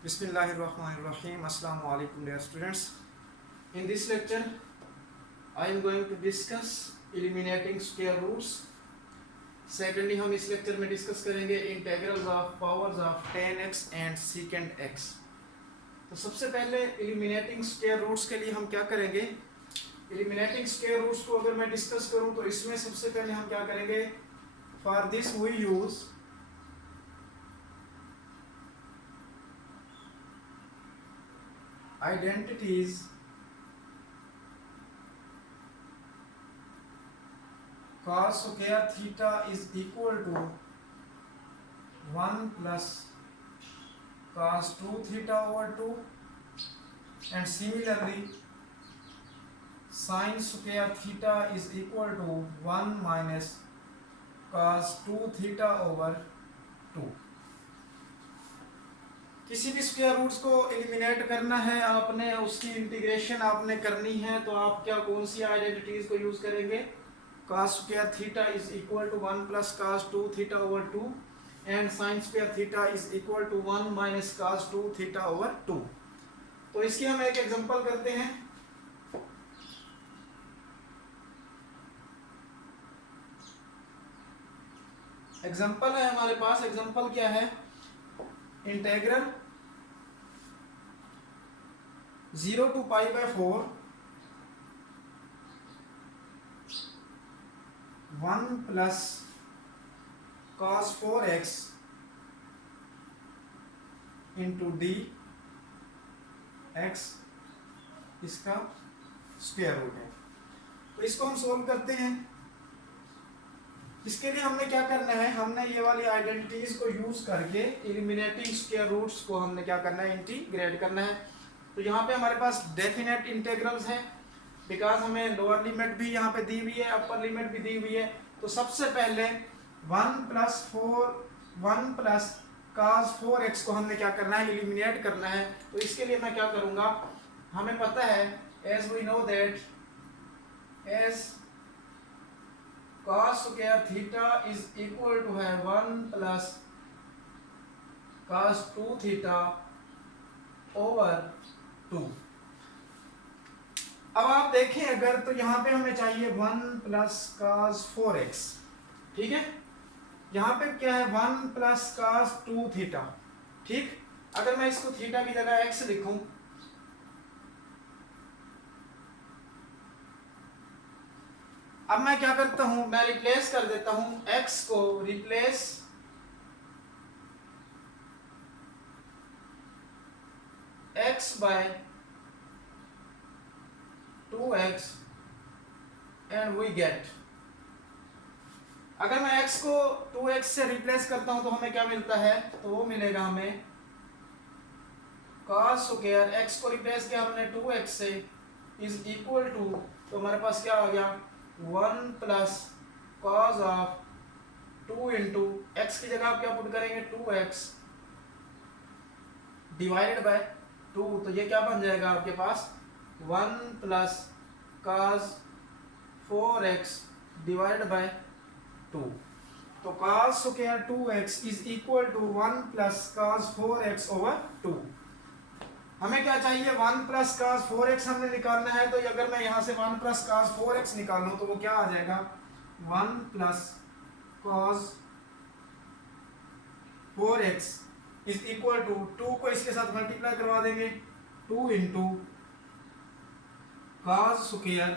Bismillahirrahmanirrahim. Assalamu alaikum dear students. In this lecture, I am going to discuss eliminating square roots. Secondly, हम इस lecture में discuss करेंगे integrals of powers of tan x and secant x. तो सबसे पहले eliminating square roots के लिए हम क्या करेंगे? एलिमिनेटिंग स्क्वायर रूट्स को अगर मैं डिस्कस करूं तो इसमें सबसे पहले हम क्या करेंगे? For this we use identities cos square theta is equal to 1 plus cos 2 theta over 2, and similarly sin square theta is equal to 1 minus cos 2 theta over 2. किसी भी स्क्वायर रूट्स को एलिमिनेट करना है आपने, उसकी इंटीग्रेशन आपने करनी है, तो आप क्या कौन सी आइडेंटिटीज को यूज करेंगे? cos square theta is equal to 1 plus cos 2 theta over 2 and sin square theta is equal to 1 minus cos 2 theta over 2. तो इसकी हम एक एग्जांपल करते हैं. एग्जांपल है हमारे पास. एग्जांपल क्या है? Integral 0 to pi by 4 1 plus cos 4x into d x इसका स्क्वायर रूट है. तो इसको हम सोल्व करते हैं. इसके लिए हमने क्या करना है? हमने ये वाली आइडेंटिटीज को यूज करके एलिमिनेटिंग स्क्वायर रूट्स को हमने क्या करना है? इंटीग्रेट करना है. तो यहाँ पे हमारे पास डेफिनेट इंटीग्रल्स हैं, बिकॉज हमें लोअर लिमिट भी यहाँ पे दी हुई है, अपर लिमिट भी दी हुई है. तो सबसे पहले 1 प्लस cos 4x को हमने क्या करना है? एलिमिनेट करना है. तो इसके लिए मैं क्या करूँगा? हमें पता है, as we know that as cos square theta is equal to है 1 plus cos 2 theta over 2. अब आप देखें अगर, तो यहाँ पे हमें चाहिए 1 plus cos 4x. ठीक है, यहाँ पे क्या है? 1 plus cos 2 theta. ठीक, अगर मैं इसको थीटा की जगह x लिखूं, अब मैं क्या करता हूं? मैं रिप्लेस कर देता हूं. x को replace x by 2x and we get. अगर मैं x को 2x से रिप्लेस करता हूं तो हमें क्या मिलता है? तो वो मिलेगा हमें cos स्क्वायर, x को रिप्लेस किया हमने 2x से, इज इक्वल टू, तो हमारे पास क्या आ गया? 1 plus cos of 2 into x की जगह आप क्या पुट करेंगे? 2x divided by 2. तो ये क्या बन जाएगा आपके पास? 1 plus cos 4x divided by 2. तो cos square 2x is equal to 1 plus cos 4x over 2. हमें क्या चाहिए? 1 प्लस cos 4x हमने निकालना है. तो अगर मैं यहाँ से 1 प्लस cos 4x निकालूं तो वो क्या आ जाएगा? 1 plus cos 4x is equal to 2 को इसके साथ मल्टीप्लाई करवा देंगे, 2 इंटू cos स्क्वायर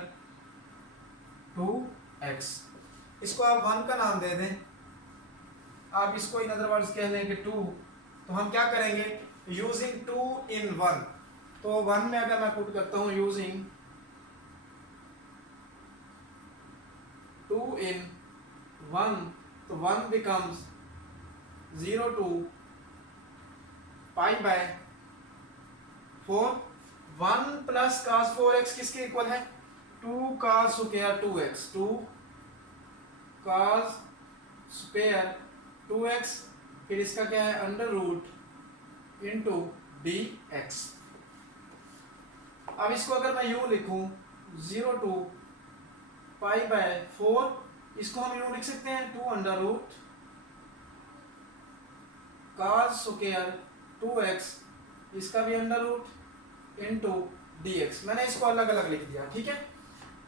2x. इसको आप 1 का नाम दे दें, आप इसको इन अदर वर्ड्स कह लेंगे 2. तो हम क्या करेंगे? Using 2 in 1. तो 1 में अगर मैं पुट करता हूं यूजिंग 2 in 1, तो 1 becomes 0 to pi by 4. 1 plus cos 4x किसके इक्वल है? 2 cos square 2x. 2 cos square 2x, फिर इसका क्या है? Under root into dx. अब इसको अगर मैं यूं लिखूं 0 टू पाई बाय 4, इसको हम यूं लिख सकते हैं 2 under root cos square 2x इसका भी under root into D X, मैंने इसको अलग अलग लिख दिया, ठीक है।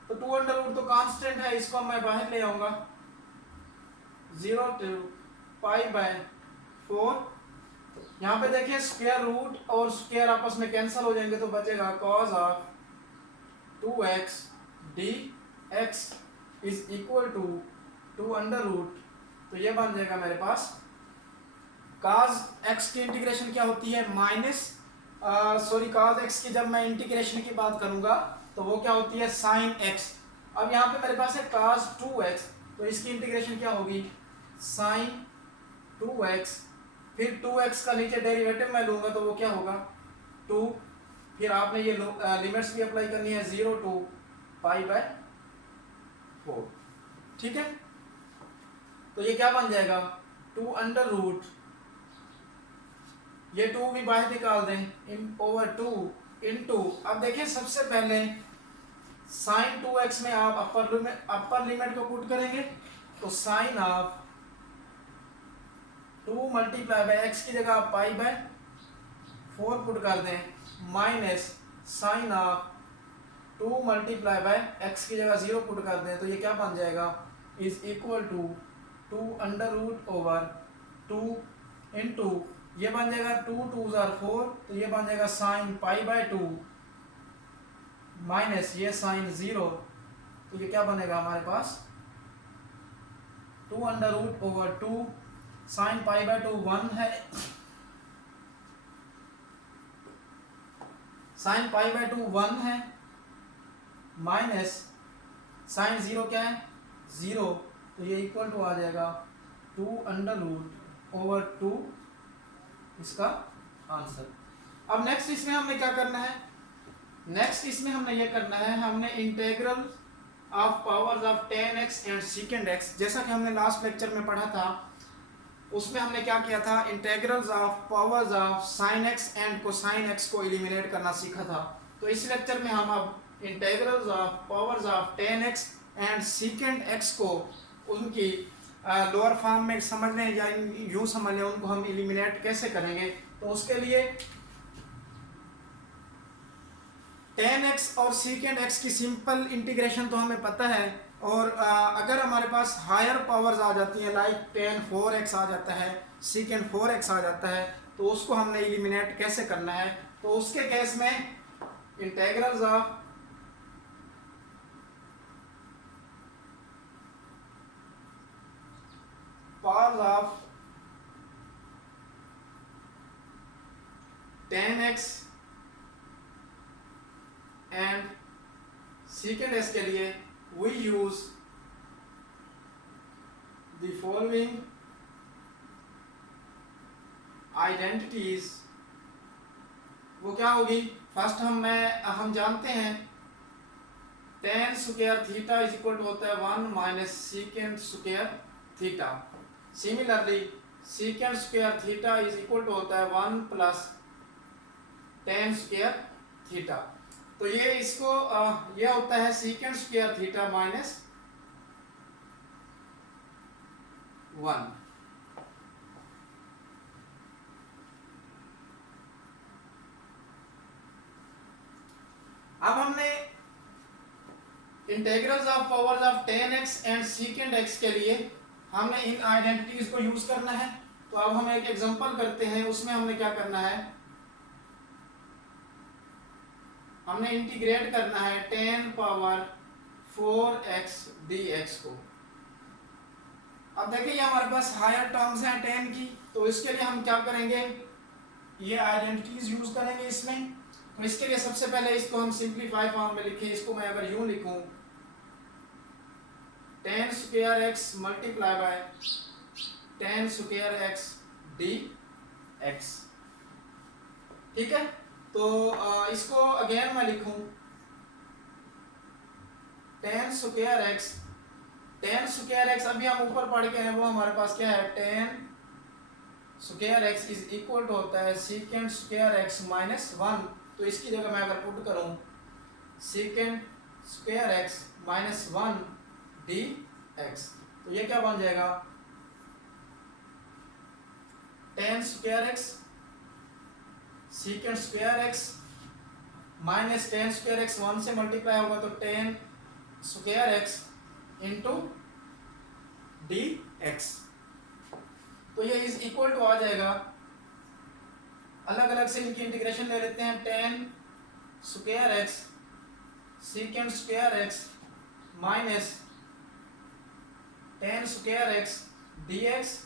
तो 2 अंडर रूट तो कांस्टेंट है, इसको मैं बाहर ले आऊंगा, 0 टू पाई बाय 4। यहाँ पे देखिए स्क्वायर रूट और स्क्वायर आपस में कैंसिल हो जाएंगे, तो बचेगा cos of 2x dx is equal to 2 under root, तो ये बन जाएगा मेरे पास cos x की इंटीग्रेशन क्या होती है माइनस cos x की जब मैं इंटीग्रेशन की बात करूंगा तो वो क्या होती है sin x। अब यहाँ पे मेरे पास है cos 2x, तो इसकी इंटीग्रेशन क्या होगी sin 2x, फिर 2x का नीचे डेरिवेटिव मैं लूंगा तो वो क्या होगा 2, फिर आपने ये लिमिट्स भी अप्लाई करनी है 0 टू पाई बाय 4, ठीक है। तो ये क्या बन जाएगा 2 अंडर रूट, ये 2 भी बाहर निकाल दें इन ओवर 2 इनटू, अब देखिए सबसे पहले sin 2x में आप अपर लिमिट को पुट करेंगे तो sin of 2 multiply by x की जगह आप पाई बाय 4 पुट कर दें, minus sin of 2 multiply by x की जगह 0 पुट कर दें, तो ये क्या बन जाएगा is equal to 2 under root over 2 into, ये बन जाएगा 2 2 आर 4, तो ये बन जाएगा sin पाई बाय 2 माइनस ये sin 0, तो ये क्या बनेगा हमारे पास 2 under root over 2 sin pi by 2 1 है, sin पाई बाय 2 1 है, माइनस sin 0 क्या है 0, तो ये इक्वल टू आ जाएगा 2 अंडर रूट ओवर 2 इसका आंसर। अब नेक्स्ट इसमें हमने क्या करना है, नेक्स्ट इसमें हमने ये करना है, हमने integral of powers of tan x and secant x, जैसा कि हमने लास्ट लेक्चर में पढ़ा था उसमें हमने क्या किया था integrals of powers of sin x and cosine x को एलिमिनेट करना सीखा था। तो इस लेक्चर में हम अब integrals of powers of tan x and secant x को उनकी लोअर फॉर्म में समझने या यूं समझ लें उनको हम एलिमिनेट कैसे करेंगे। तो उसके लिए tan x और secant x की सिंपल इंटीग्रेशन तो हमें पता है, और अगर हमारे पास हायर पावर्स आ जाती हैं लाइक tan 4x आ जाता है, secant 4x आ जाता है, तो उसको हमने एलिमिनेट कैसे करना है। तो उसके केस में integrals of powers of tan x and secant x के लिए we use the following identities। वो क्या होगी, फर्स्ट हम जानते हैं tan square theta is equal to होता है 1 minus secant square theta, similarly secant square theta is equal to होता है 1 प्लस tan स्क्वायर थीटा। तो ये इसको ये होता है secant स्क्वायर थीटा माइनस 1। अब हमने integrals of powers of tan x and secant x के लिए हमने इन आइडेंटिटीज को यूज करना है। तो अब हम एक एग्जांपल करते हैं, उसमें हमने क्या करना है, हमने इंटीग्रेट करना है tan पावर 4x dx को। अब देखिए ये हमारे पास हायर टर्म्स हैं tan की, तो इसके लिए हम क्या करेंगे, ये आइडेंटिटीज यूज करेंगे इसमें। तो इसके लिए सबसे पहले इसको हम सिंपलीफाई फॉर्म में लिखें, इसको मैं अगर यूं लिखूं tan square x multiply by tan square x dx, ठीक है। तो इसको अगेन मैं लिखूं tan स्क्वायर x अभी हम ऊपर पढ़ के हैं, वो हमारे पास क्या है tan square x is equal to होता है secant स्क्वायर x माइनस 1। तो इसकी जगह मैं अगर पुट करूं secant square x minus 1 dx, तो ये क्या बन जाएगा tan square x सीकेंड square x minus tan square x, 1 से मल्टीप्लाई होगा तो ten square x into D x. तो ये इज इक्वल टू आ जाएगा, अलग अलग से इनकी इंटीग्रेशन ले लेते हैं, tan square x सीकेंड square x minus tan square x d x,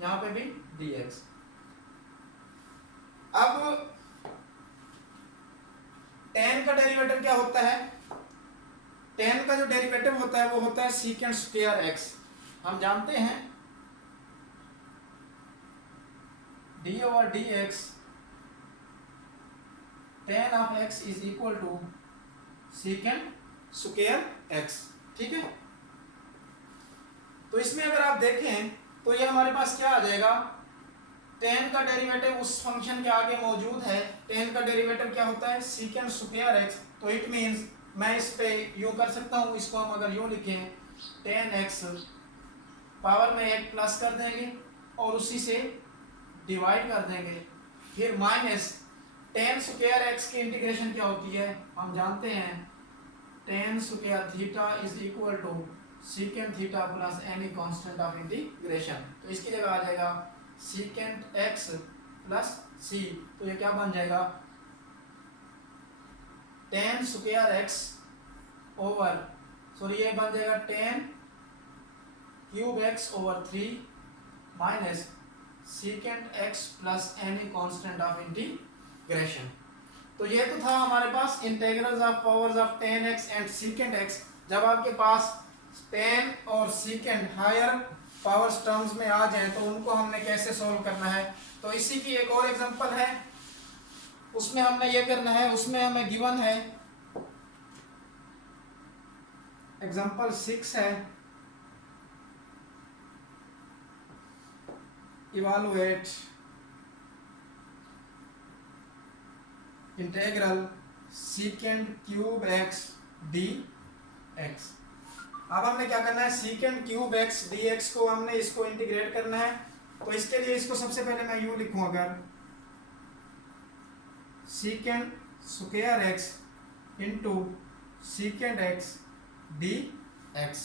यहाँ पे भी डी एक्स। अब टेन का डेरिवेटिव क्या होता है? टेन का जो डेरिवेटिव होता है वो होता है सीकेंड स्क्वायर एक्स। हम जानते हैं D over D X tan of X is equal to secant square X. ठीक है, तो इसमें अगर आप देखें तो ये हमारे पास क्या आ जाएगा, टेन का डेरिवेटिव उस फंक्शन के आगे मौजूद है, टेन का डेरिवेटिव क्या होता है सीकेंड स्क्वायर एक्स। तो इट मींस मैं इस पे यूं कर सकता हूं, इसको हम अगर यूं लिखें टेन एक्स पावर में एक प्लस कर देंगे और उसी से डिवाइड कर देंगे, फिर माइनस टेन स्क्वायर एक्स की इंटीग्रेशन क्या होती है हम जानते हैं, tan square theta is equal to secant theta plus any constant of integration. तो इसकी जगह आ जाएगा सीकेंड एक्स प्लस सी। तो ये क्या बन जाएगा, tan square x over sorry ये बन जाएगा tan cube x over 3 minus secant x plus any constant of integration. तो ये तो था हमारे पास integrals of powers of tan x and secant x. जब आपके पास टेन और सीकेंड हायर पावर्स टर्म्स में आ जाए तो उनको हमने कैसे सॉल्व करना है, तो इसी की एक और एग्जांपल है, उसमें हमने ये करना है, उसमें हमें गिवन है एग्जांपल 6 है, evaluate integral सीकेंड cube x d x. अब हमने क्या करना है, सीकेंड क्यूब एक्स डी एक्स को हमने इसको इंटीग्रेट करना है। तो इसके लिए इसको सबसे पहले मैं यूं लिखूं, अगर सीकेंड square x into secant x d x,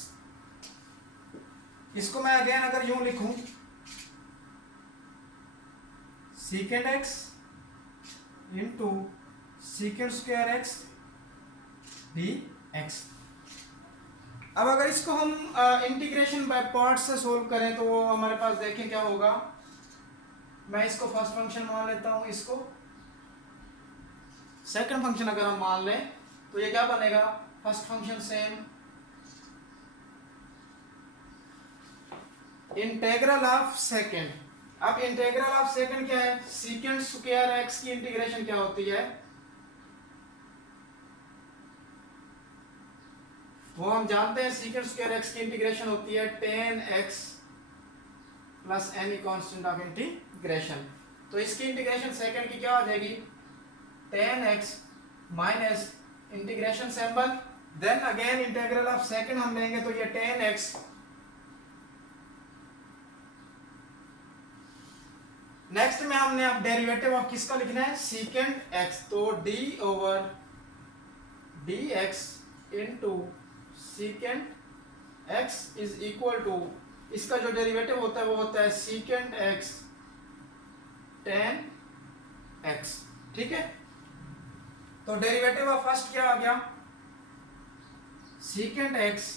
इसको मैं अगेन अगर यूं लिखूं सीकेंड x into सीकेंड square x d x. अब अगर इसको हम इंटीग्रेशन बाय पार्ट से सोल्व करें तो वो हमारे पास देखें क्या होगा, मैं इसको फर्स्ट फंक्शन मान लेता हूं, इसको सेकंड फंक्शन अगर हम मान लें तो ये क्या बनेगा, first function same integral of second. अब इंटीग्रल ऑफ सेकंड क्या है, सीकेंड स्क्वायर एक्स की इंटीग्रेशन क्या होती है वो हम जानते हैं, सीकेंड स्क्वायर एक्स की इंटीग्रेशन होती है tan x plus any constant of integration. तो इसकी इंटीग्रेशन सेकंड की क्या आ जाएगी, tan x minus integration symbol, then again integral of second हम लेंगे तो ये टेन एक्स नेक्स्ट में हमने अब डेरिवेटिव ऑफ किसका लिखना है, सीकेंड एक्स। तो d over D x into secant x is equal to, इसका जो डेरिवेटिव होता है वो होता है सीकेंड एक्स टेन एक्स। ठीक है, तो डेरिवेटिव ऑफ फर्स्ट क्या आ गया, सीकेंड x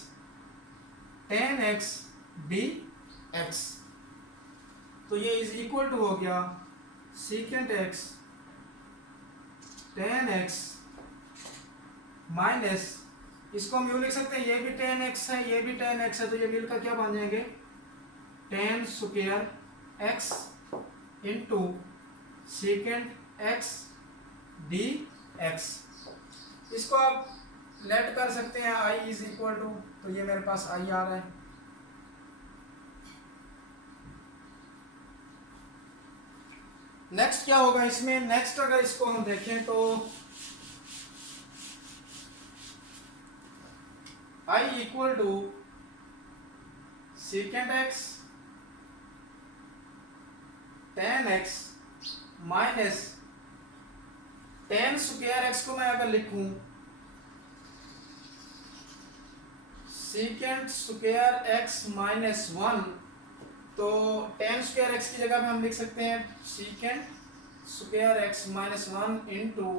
tan x d x. तो ये इज इक्वल टू हो गया सीकेंड एक्स टेन एक्स माइनस, इसको हम यूं लिख सकते हैं, ये भी टेन एक्स है ये भी टेन एक्स है, तो ये मिलकर क्या बन जाएंगे ten square x into secant x d x. इसको आप लेट कर सकते हैं आई इज इक्वल टू, तो ये मेरे पास आई आ रहा है, नेक्स्ट क्या होगा इसमें, नेक्स्ट अगर इसको हम देखें तो I equal to secant x tan x minus tan square x को मैं अगर लिखूं सीकेंट स्क्वायर एक्स माइनस 1, तो टेन स्क्वायर एक्स की जगह पे हम लिख सकते हैं secant square x minus 1 into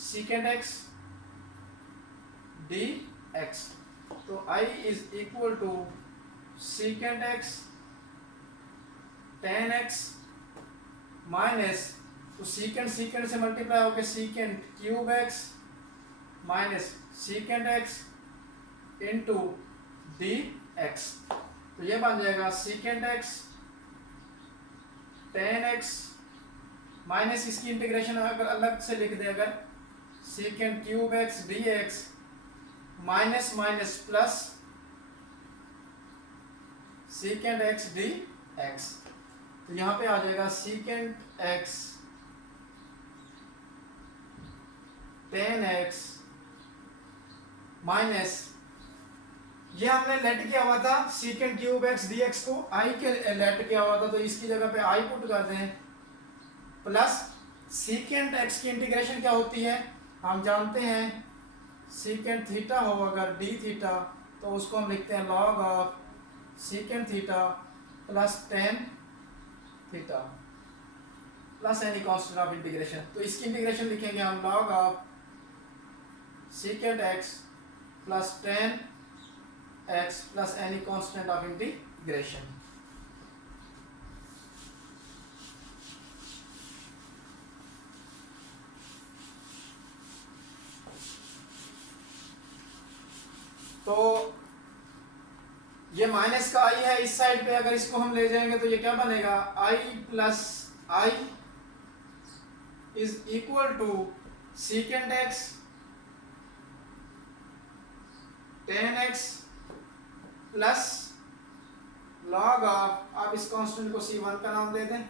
secant x d x. तो I is equal to secant x tan x minus, तो सीकेंट सीकेंट से मल्टीप्लाई होकर secant cube x minus secant x into D x. तो ये बन जाएगा secant x tan x minus इसकी integration अगर अलग से लिख दे, अगर secant cube x d x minus minus plus secant x d x. तो यहां पे आ जाएगा secant x tan x minus, ये हमने लेट किया हुआ था secant cube x d x को आई के लेट किया हुआ था, तो इसकी जगह पे आई पुट करते हैं प्लस सीकेंट एक्स की इंटीग्रेशन क्या होती है हम जानते हैं, सीकेंट थीटा हो अगर डी थीटा तो उसको हम लिखते हैं log of secant theta plus tan theta plus any constant of integration. तो इसकी इंटीग्रेशन लिखेंगे हम log of secant x plus tan x plus any constant of integration. तो ये माइनस का आई है इस साइड पे, अगर इसको हम ले जाएंगे तो ये क्या बनेगा I plus I is equal to secant x tan x plus log of, आप इस कांस्टेंट को C1 का नाम दे दें,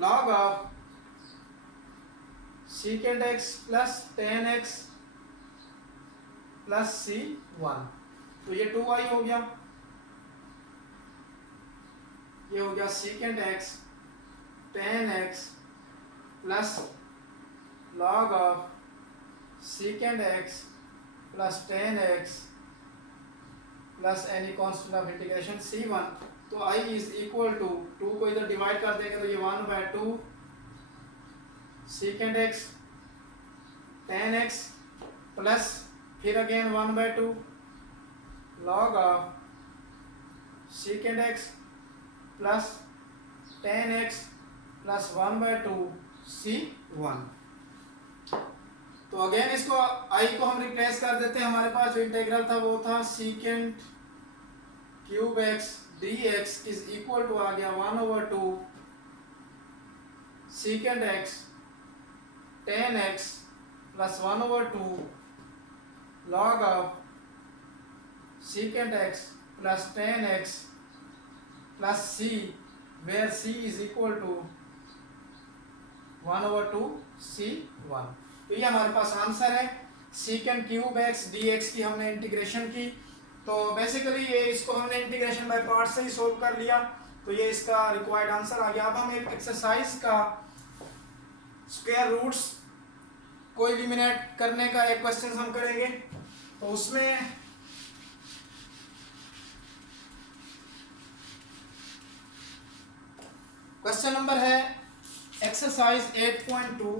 log of secant x plus tan x plus C1। तो ये 2i हो गया, ये हो गया secant x tan x plus log of secant x plus tan x plus any constant of integration C1। तो i इज इक्वल टू 2 को इधर डिवाइड कर देंगे तो ये 1/2 secant x tan x plus फिर again 1/2 log of secant x plus tan x plus 1/2 C1। तो again इसको i को हम रिप्लेस कर देते हैं, हमारे पास जो इंटीग्रल था वो था secant cube x d x is equal to आ गया 1/2 secant x tan x plus 1/2 log of secant x plus tan x plus c, where c is equal to 1/2 C1। तो ये हमारे पास आंसर है, secant cube x d x की हमने integration की। तो बेसिकली ये इसको हमने इंटीग्रेशन बाय पार्ट से ही सोल्व कर लिया, तो ये इसका रिक्वायर्ड आंसर आ गया। अब हम एक एक्सरसाइज का स्क्वायर रूट्स को एलिमिनेट करने का एक क्वेश्चन हम करेंगे। तो उसमें क्वेश्चन नंबर है एक्सरसाइज 8.2।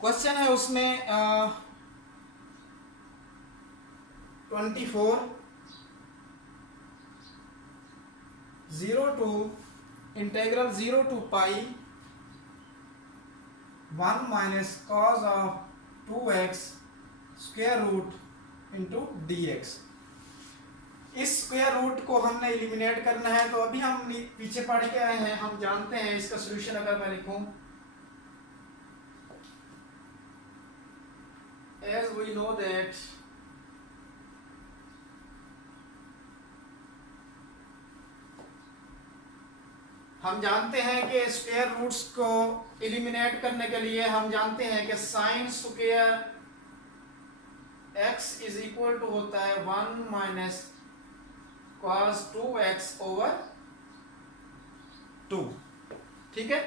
क्वेश्चन है उसमें 24 0 to integral 0 to pi 1 minus cos of 2x square root into D x. इस स्क्वायर रूट को हमने एलिमिनेट करना है। तो अभी हम पीछे पढ़ के आए हैं, हम जानते हैं इसका सोल्यूशन अगर मैं लिखूं, as we know that हम जानते हैं कि स्क्वायर रूट्स को एलिमिनेट करने के लिए हम जानते हैं कि sine square x is equal to होता है 1 माइनस cos 2x ओवर 2। ठीक है,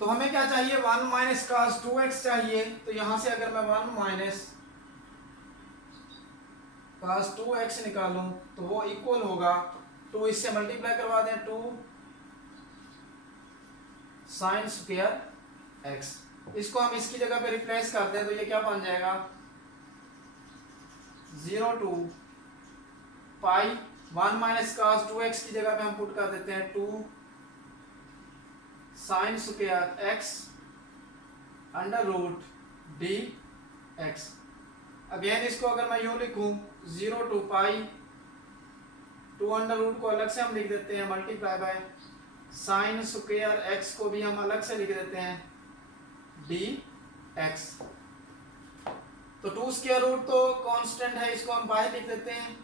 तो हमें क्या चाहिए, 1 माइनस cos 2x चाहिए। तो यहां से अगर मैं 1 माइनस cos 2x निकालूं तो वो इक्वल होगा 2, इससे मल्टीप्लाई करवा दें, 2 साइन स्क्वायर x। इसको हम इसकी जगह पे रिप्लेस कर दें तो ये क्या बन जाएगा, 0 to pi 1 minus cos 2x की जगह पे हम पुट कर देते हैं 2 sine square x under root d x. Again इसको अगर मैं यूं लिखूं, 0 टू पाई 2 अंडर रूट को अलग से हम लिख देते हैं multiply by sine square x को भी हम अलग से लिख देते हैं डी एक्स। तो 2 स्क्वायर रूट तो कांस्टेंट है, इसको हम बाहर लिख देते हैं।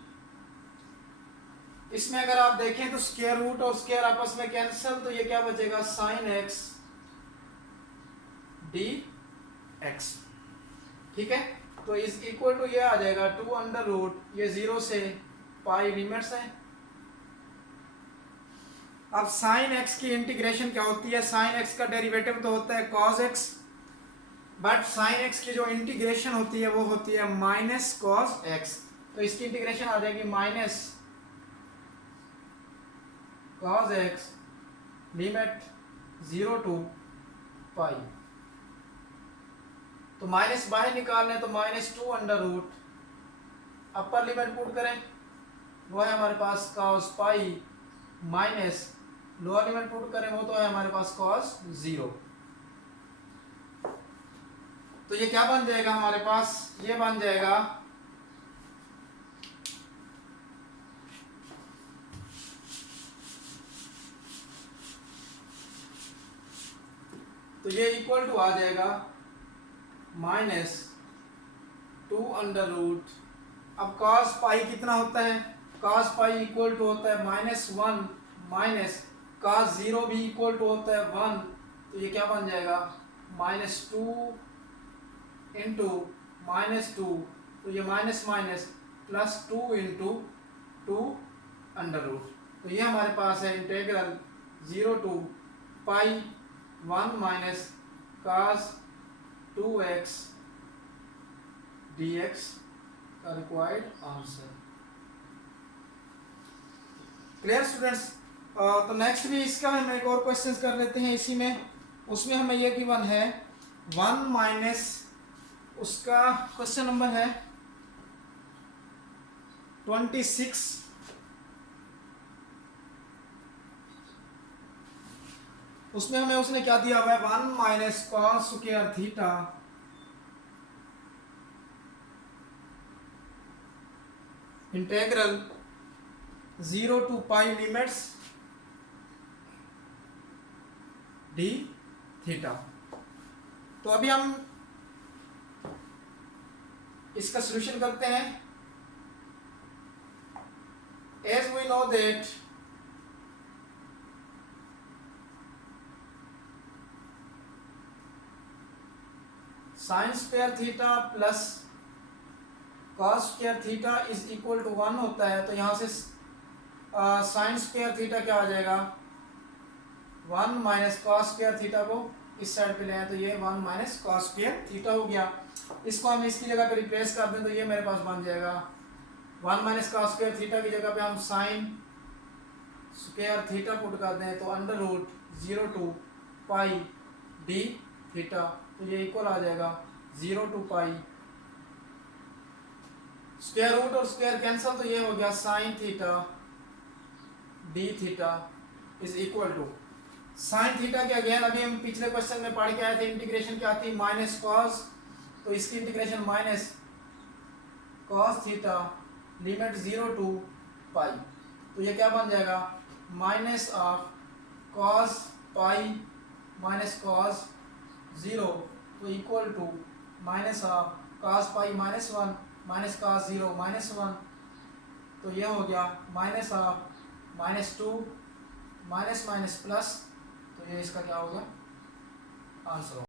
इसमें अगर आप देखें तो स्क्वायर रूट और स्क्वायर आपस में कैंसिल, तो ये क्या बचेगा, साइन x डी एक्स। ठीक है, तो इज इक्वल टू ये आ जाएगा 2 अंडर रूट, ये 0 से पाई लिमिट्स हैं। अब साइन x की इंटीग्रेशन क्या होती है, साइन x का डेरिवेटिव तो होता है cos x, but sine x की जो इंटीग्रेशन होती है वो होती है माइनस cos x। तो इसकी इंटीग्रेशन आ जाएगी minus cos x limit 0 to pi. तो माइनस बाहर निकालने तो -2 under root, upper limit put करें वो है हमारे पास cos pi, minus lower limit put करें वो तो है हमारे पास cos 0। तो ये क्या बन जाएगा हमारे पास, ये बन जाएगा तो ये इक्वल टू आ जाएगा -2 अंडर रूट। अब cos पाई कितना होता है, cos पाई इक्वल टू होता है -1 माइनस cos 0 भी इक्वल टू होता है 1। तो ये क्या बन जाएगा, -2 इंटू -2, तो ये minus minus plus 2 into 2 under root. तो ये हमारे पास है integral 0 to pi 1 minus cos 2x dx का रिक्वायर्ड आंसर। Clear students. तो नेक्स्ट भी इसका हम एक और क्वेश्चन कर लेते हैं इसी में। उसमें हमें ये गिवन है 1 माइनस, उसका क्वेश्चन नंबर है 26। उसमें हमें उसने क्या दिया हुआ है, 1 minus cos square theta integral 0 to pi limits d theta. तो अभी हम इसका सॉल्यूशन करते हैं। As we know that sine square theta plus cos square theta is equal to 1 होता है। तो यहां से साइन स्क्वायर थीटा क्या आ जाएगा, 1 माइनस कॉस स्क्वायर थीटा को इस साइड पे ले आए तो ये 1 माइनस कॉस स्क्वायर थीटा हो गया। इसको हम इसकी जगह पे रिप्लेस कर दें तो ये मेरे पास बन जाएगा 1 माइनस कॉस स्क्वायर थीटा की जगह पे हम साइन स्क्वायर थीटा पुट कर दें तो under root 0 to pi d theta. तो ये इक्वल आ जाएगा 0 टू पाई, स्क्वायर रूट और स्क्वायर कैंसल तो ये हो गया sine theta d theta is equal to sine theta के अगेन अभी हम पिछले क्वेश्चन में पढ़ के आए थे इंटीग्रेशन क्या थी, माइनस कॉस। तो इसकी integration minus cos theta limit 0 to pi. तो ये क्या बन जाएगा, minus of cos pi minus cos 0 तो equal to minus of cos pi minus 1 minus cos 0 minus 1। तो ये हो गया minus of -2 minus minus plus. तो ये इसका क्या होगा, आंसर होगा।